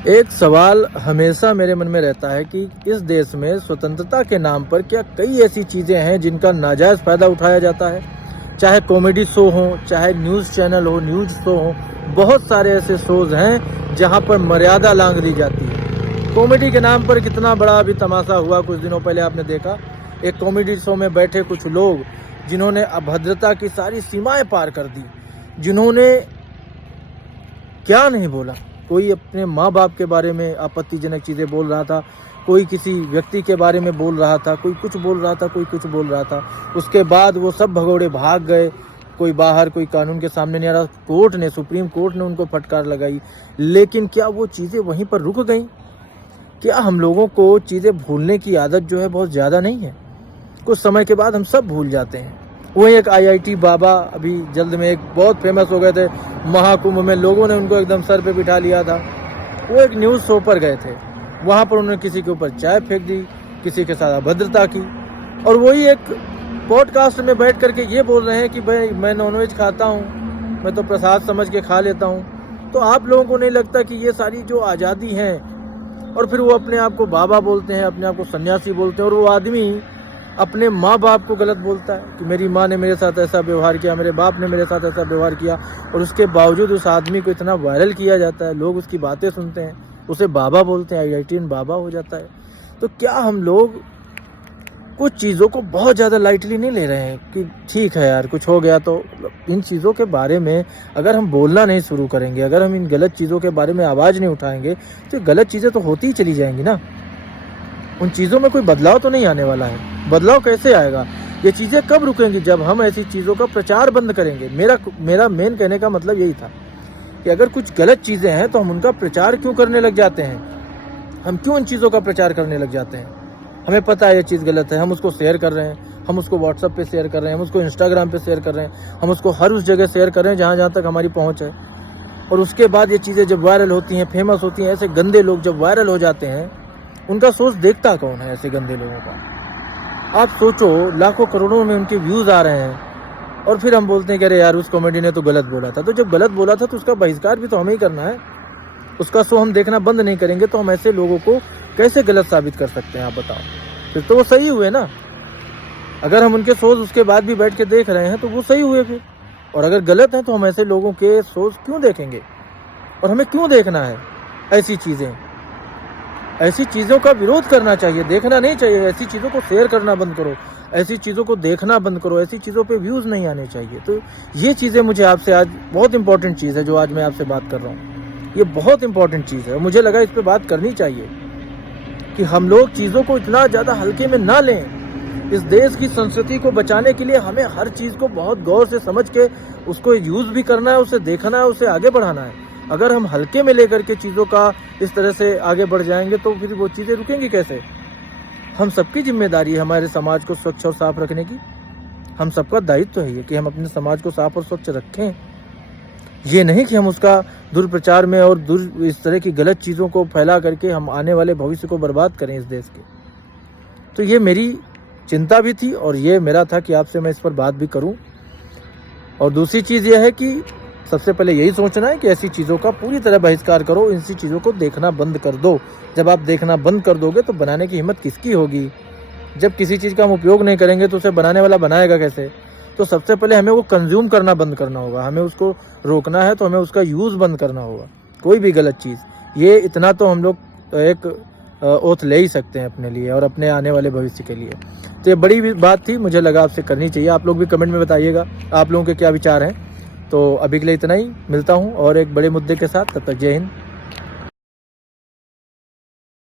एक सवाल हमेशा मेरे मन में रहता है कि इस देश में स्वतंत्रता के नाम पर क्या कई ऐसी चीज़ें हैं जिनका नाजायज़ फ़ायदा उठाया जाता है। चाहे कॉमेडी शो हो, चाहे न्यूज़ चैनल हो, न्यूज़ शो हो, बहुत सारे ऐसे शोज़ हैं जहां पर मर्यादा लांघ दी जाती है। कॉमेडी के नाम पर कितना बड़ा अभी तमाशा हुआ, कुछ दिनों पहले आपने देखा। एक कॉमेडी शो में बैठे कुछ लोग जिन्होंने अभद्रता की सारी सीमाएं पार कर दी, जिन्होंने क्या नहीं बोला। कोई अपने माँ बाप के बारे में आपत्तिजनक चीज़ें बोल रहा था, कोई किसी व्यक्ति के बारे में बोल रहा था, कोई कुछ बोल रहा था, कोई कुछ बोल रहा था। उसके बाद वो सब भगौड़े भाग गए, कोई बाहर, कोई कानून के सामने नहीं आ रहा। कोर्ट ने, सुप्रीम कोर्ट ने उनको फटकार लगाई। लेकिन क्या वो चीज़ें वहीं पर रुक गई? क्या हम लोगों को चीज़ें भूलने की आदत जो है बहुत ज़्यादा नहीं है? कुछ समय के बाद हम सब भूल जाते हैं। वही एक IIT बाबा अभी जल्द में एक बहुत फेमस हो गए थे महाकुंभ में, लोगों ने उनको एकदम सर पे बिठा लिया था। वो एक न्यूज़ शो पर गए थे, वहाँ पर उन्होंने किसी के ऊपर चाय फेंक दी, किसी के साथ अभद्रता की, और वही एक पॉडकास्ट में बैठ करके ये बोल रहे हैं कि भाई मैं नॉनवेज खाता हूँ, मैं तो प्रसाद समझ के खा लेता हूँ। तो आप लोगों को नहीं लगता कि ये सारी जो आज़ादी है, और फिर वो अपने आप को बाबा बोलते हैं, अपने आप को सन्यासी बोलते हैं, और वो आदमी अपने माँ बाप को गलत बोलता है कि मेरी माँ ने मेरे साथ ऐसा व्यवहार किया, मेरे बाप ने मेरे साथ ऐसा व्यवहार किया, और उसके बावजूद उस आदमी को इतना वायरल किया जाता है, लोग उसकी बातें सुनते हैं, उसे बाबा बोलते हैं, IITian बाबा हो जाता है। तो क्या हम लोग कुछ चीज़ों को बहुत ज़्यादा लाइटली नहीं ले रहे हैं कि ठीक है यार, कुछ हो गया तो इन चीज़ों के बारे में अगर हम बोलना नहीं शुरू करेंगे, अगर हम इन गलत चीज़ों के बारे में आवाज़ नहीं उठाएंगे, तो गलत चीज़ें तो होती ही चली जाएंगी ना। उन चीज़ों में कोई बदलाव तो नहीं आने वाला है। बदलाव कैसे आएगा? ये चीज़ें कब रुकेंगी? जब हम ऐसी चीज़ों का प्रचार बंद करेंगे। मेरा मेन कहने का मतलब यही था कि अगर कुछ गलत चीज़ें हैं तो हम उनका प्रचार क्यों करने लग जाते हैं? हम क्यों उन चीज़ों का प्रचार करने लग जाते हैं? हमें पता है ये चीज़ गलत है, हम उसको शेयर कर रहे हैं, हम उसको व्हाट्सएप पे शेयर कर रहे हैं, हम उसको इंस्टाग्राम पे शेयर कर रहे हैं, हम उसको हर उस जगह शेयर कर रहे हैं जहाँ जहाँ तक हमारी पहुँच है। और उसके बाद ये चीज़ें जब वायरल होती हैं, फेमस होती हैं, ऐसे गंदे लोग जब वायरल हो जाते हैं, उनका सोच देखता कौन है ऐसे गंदे लोगों का? आप सोचो, लाखों करोड़ों में उनके व्यूज़ आ रहे हैं, और फिर हम बोलते हैं कि अरे यार उस कॉमेडी ने तो गलत बोला था। तो जब गलत बोला था तो उसका बहिष्कार भी तो हमें ही करना है। उसका शो हम देखना बंद नहीं करेंगे तो हम ऐसे लोगों को कैसे गलत साबित कर सकते हैं? आप बताओ। फिर तो वो सही हुए ना। अगर हम उनके शोज उसके बाद भी बैठ के देख रहे हैं तो वो सही हुए फिर। और अगर गलत है तो हम ऐसे लोगों के शोज क्यों देखेंगे? और हमें क्यों देखना है ऐसी चीज़ें? ऐसी चीज़ों का विरोध करना चाहिए, देखना नहीं चाहिए। ऐसी चीज़ों को शेयर करना बंद करो, ऐसी चीज़ों को देखना बंद करो, ऐसी चीज़ों पे व्यूज़ नहीं आने चाहिए। तो ये चीज़ें मुझे आपसे आज, बहुत इंपॉर्टेंट चीज़ है जो आज मैं आपसे बात कर रहा हूँ, ये बहुत इंपॉर्टेंट चीज़ है। मुझे लगा इस पर बात करनी चाहिए कि हम लोग चीज़ों को इतना ज़्यादा हल्के में ना लें। इस देश की संस्कृति को बचाने के लिए हमें हर चीज़ को बहुत गौर से समझ के उसको यूज़ भी करना है, उसे देखना है, उसे आगे बढ़ाना है। अगर हम हल्के में लेकर के चीज़ों का इस तरह से आगे बढ़ जाएंगे तो फिर वो चीज़ें रुकेंगी कैसे? हम सबकी जिम्मेदारी है हमारे समाज को स्वच्छ और साफ रखने की। हम सबका दायित्व है ये कि हम अपने समाज को साफ और स्वच्छ रखें। ये नहीं कि हम उसका दुष्प्रचार में और इस तरह की गलत चीज़ों को फैला करके हम आने वाले भविष्य को बर्बाद करें इस देश के। तो ये मेरी चिंता भी थी और ये मेरा था कि आपसे मैं इस पर बात भी करूं। और दूसरी चीज़ ये है कि सबसे पहले यही सोचना है कि ऐसी चीज़ों का पूरी तरह बहिष्कार करो, ऐसी चीज़ों को देखना बंद कर दो। जब आप देखना बंद कर दोगे तो बनाने की हिम्मत किसकी होगी? जब किसी चीज़ का हम उपयोग नहीं करेंगे तो उसे बनाने वाला बनाएगा कैसे? तो सबसे पहले हमें वो कंज्यूम करना बंद करना होगा। हमें उसको रोकना है तो हमें उसका यूज़ बंद करना होगा। कोई भी गलत चीज़, ये इतना तो हम लोग एक ओथ ले ही सकते हैं अपने लिए और अपने आने वाले भविष्य के लिए। तो ये बड़ी बात थी, मुझे लगा आपसे करनी चाहिए। आप लोग भी कमेंट में बताइएगा आप लोगों के क्या विचार हैं। तो अभी के लिए इतना ही, मिलता हूँ और एक बड़े मुद्दे के साथ। तब तक जय हिंद।